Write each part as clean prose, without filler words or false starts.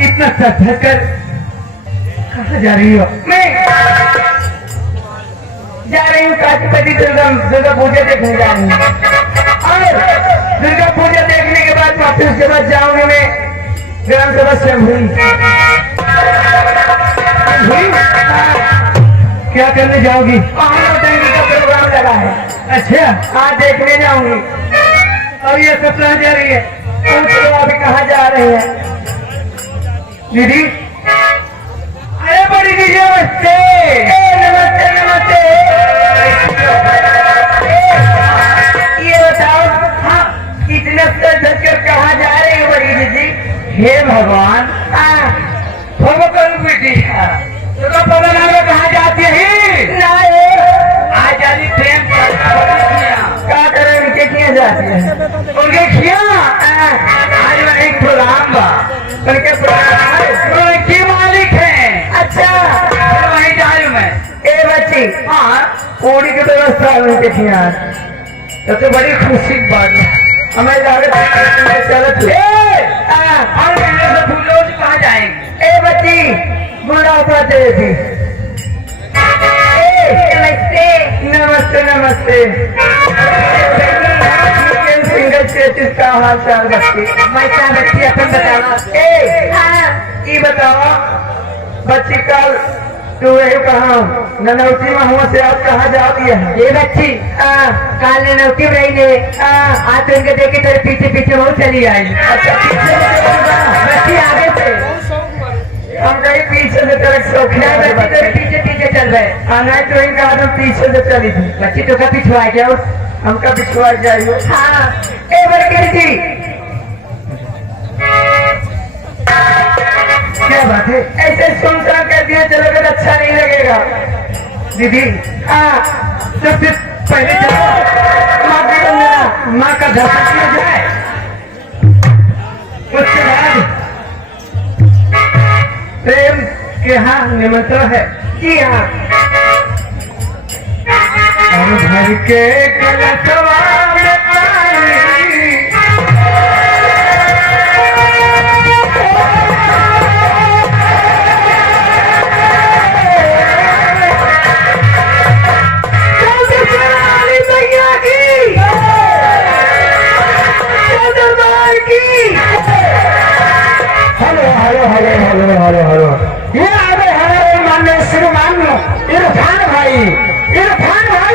इतना सच कर कहाँ जा रही हो? मैं जा रही हूँ काशीपति दुर्गा पूजा देखने जा रही हूँ और दुर्गा पूजा देखने के बाद वापस उसके बाद जाऊंगी मैं ग्राम सभा शंभुई। क्या करने जाओगी? नौटंकी का प्रोग्राम लगा है। अच्छा, हाँ देखने जाऊंगी। और ये सब कहाँ जा रही है? पूछ लो अभी कहाँ जा रहे हैं? दीदी, अरे बड़ी दीदी नमस्ते। नमस्ते नमस्ते। ये बताओ, हाँ इतने सच कहाँ जा रहे हो बड़ी दीदी? हे भगवान, बेटी तो पता ना कहाँ जाती है? आज जाती प्रेम क्या करें उनके किया जाती है उनके खिया आज मैं एक प्रोग्राम बा उनके प्रोग्राम की मालिक है। अच्छा वहीं जा रही हूँ मैं। ए बच्ची हाँ, पूरी की व्यवस्था उनके खिया तो बड़ी खुशी की बात है। हमें चलत और कहने से भूलो कहाँ जाएंगे? ए बच्ची बुढ़ापा दे दी। नमस्ते नमस्ते नमस्ते। सिंगल स्टेटस का हाल चाल बच्ची? मैं क्या बच्ची अपन बतावा? ये बताओ बच्ची कल तू यही कहा ननौती में हुआ से आज कहाँ जाती है? ये बच्ची काल ननौती रही ने आज तो इनके देखे तेरे पीछे पीछे बहुत चली आई। अच्छा बच्ची आगे से हम कहीं पीछे से तरफ शौकिया तेरे पीछे पीछे चल रहे। नहीं तो इनका आदम पीछे से चली थी। बच्ची तो क्या पिछुआ गया? हमका पिछुआ जाइयो। हाँ ए बरकर जी क्या बात है? ऐसे सुनसान कर दिया चलोगे तो अच्छा नहीं लगेगा दीदी, हाँ सबसे पहले माँ का दर्शन किया जाए, उसके बाद प्रेम के यहाँ निमंत्रण है। जी हाँ और घर के कलशवा में पानी हेलो ये आगे हमारे मान्य श्रीमान इरफान भाई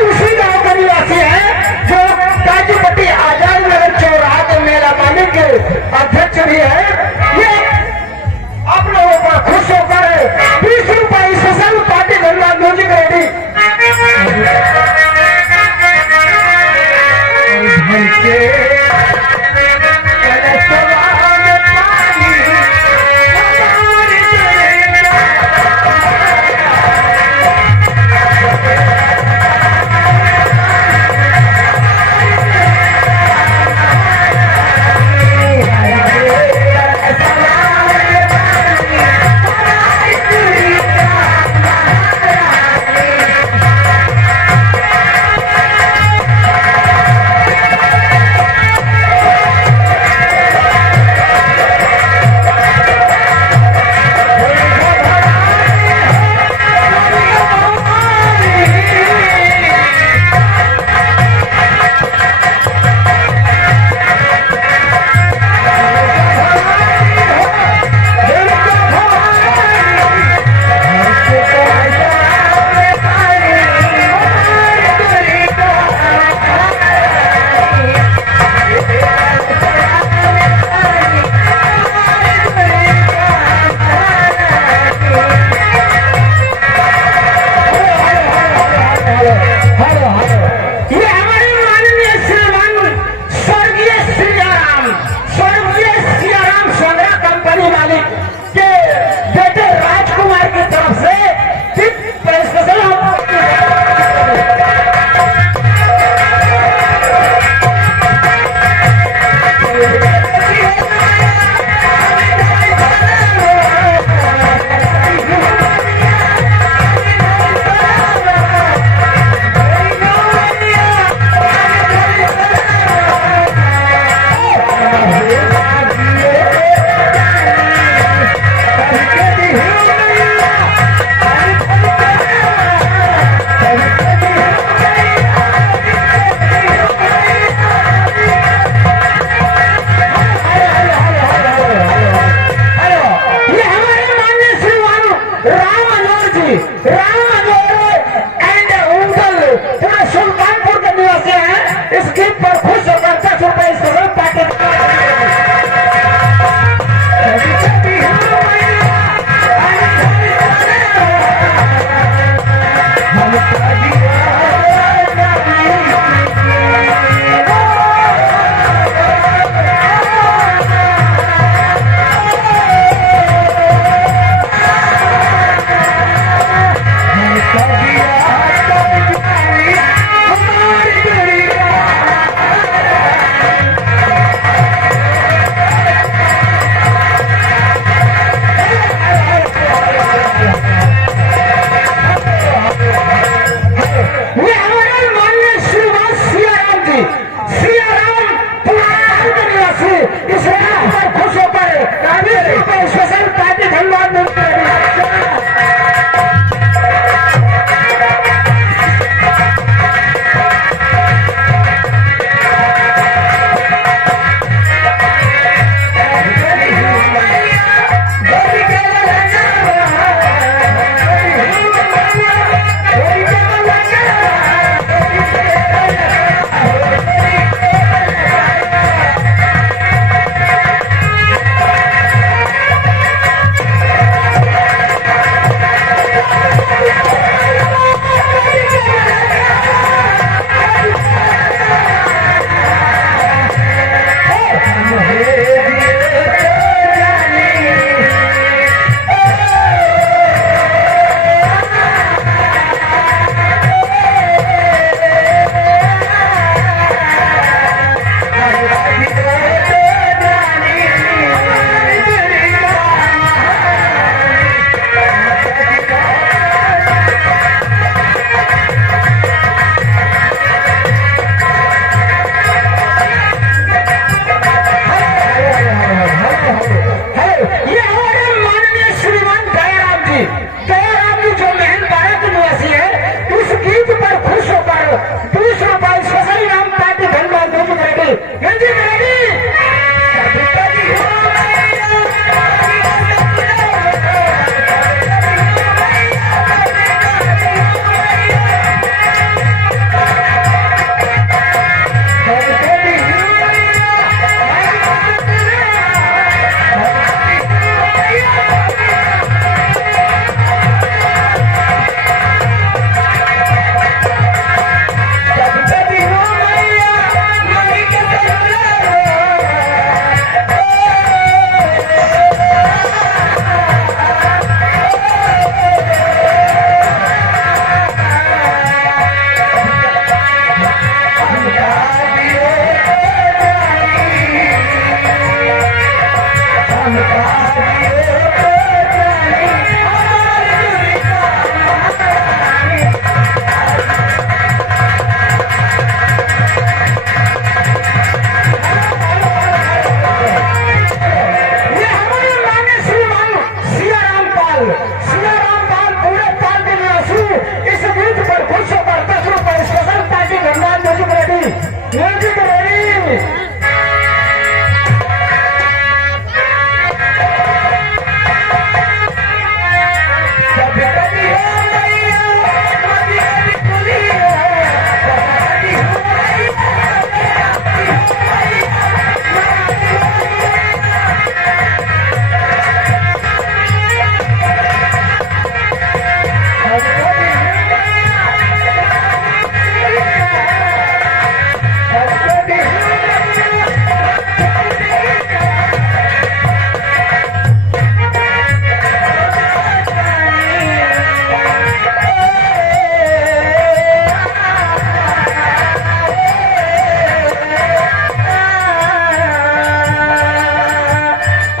उसी गांव का निवासी है जो काजीपट्टी आजाद नगर चौराहा मेला मालिक के अध्यक्ष भी है। ये आप लोगों को खुश होकर 20 रुपये special party Ganga music ready.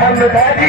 हम दादी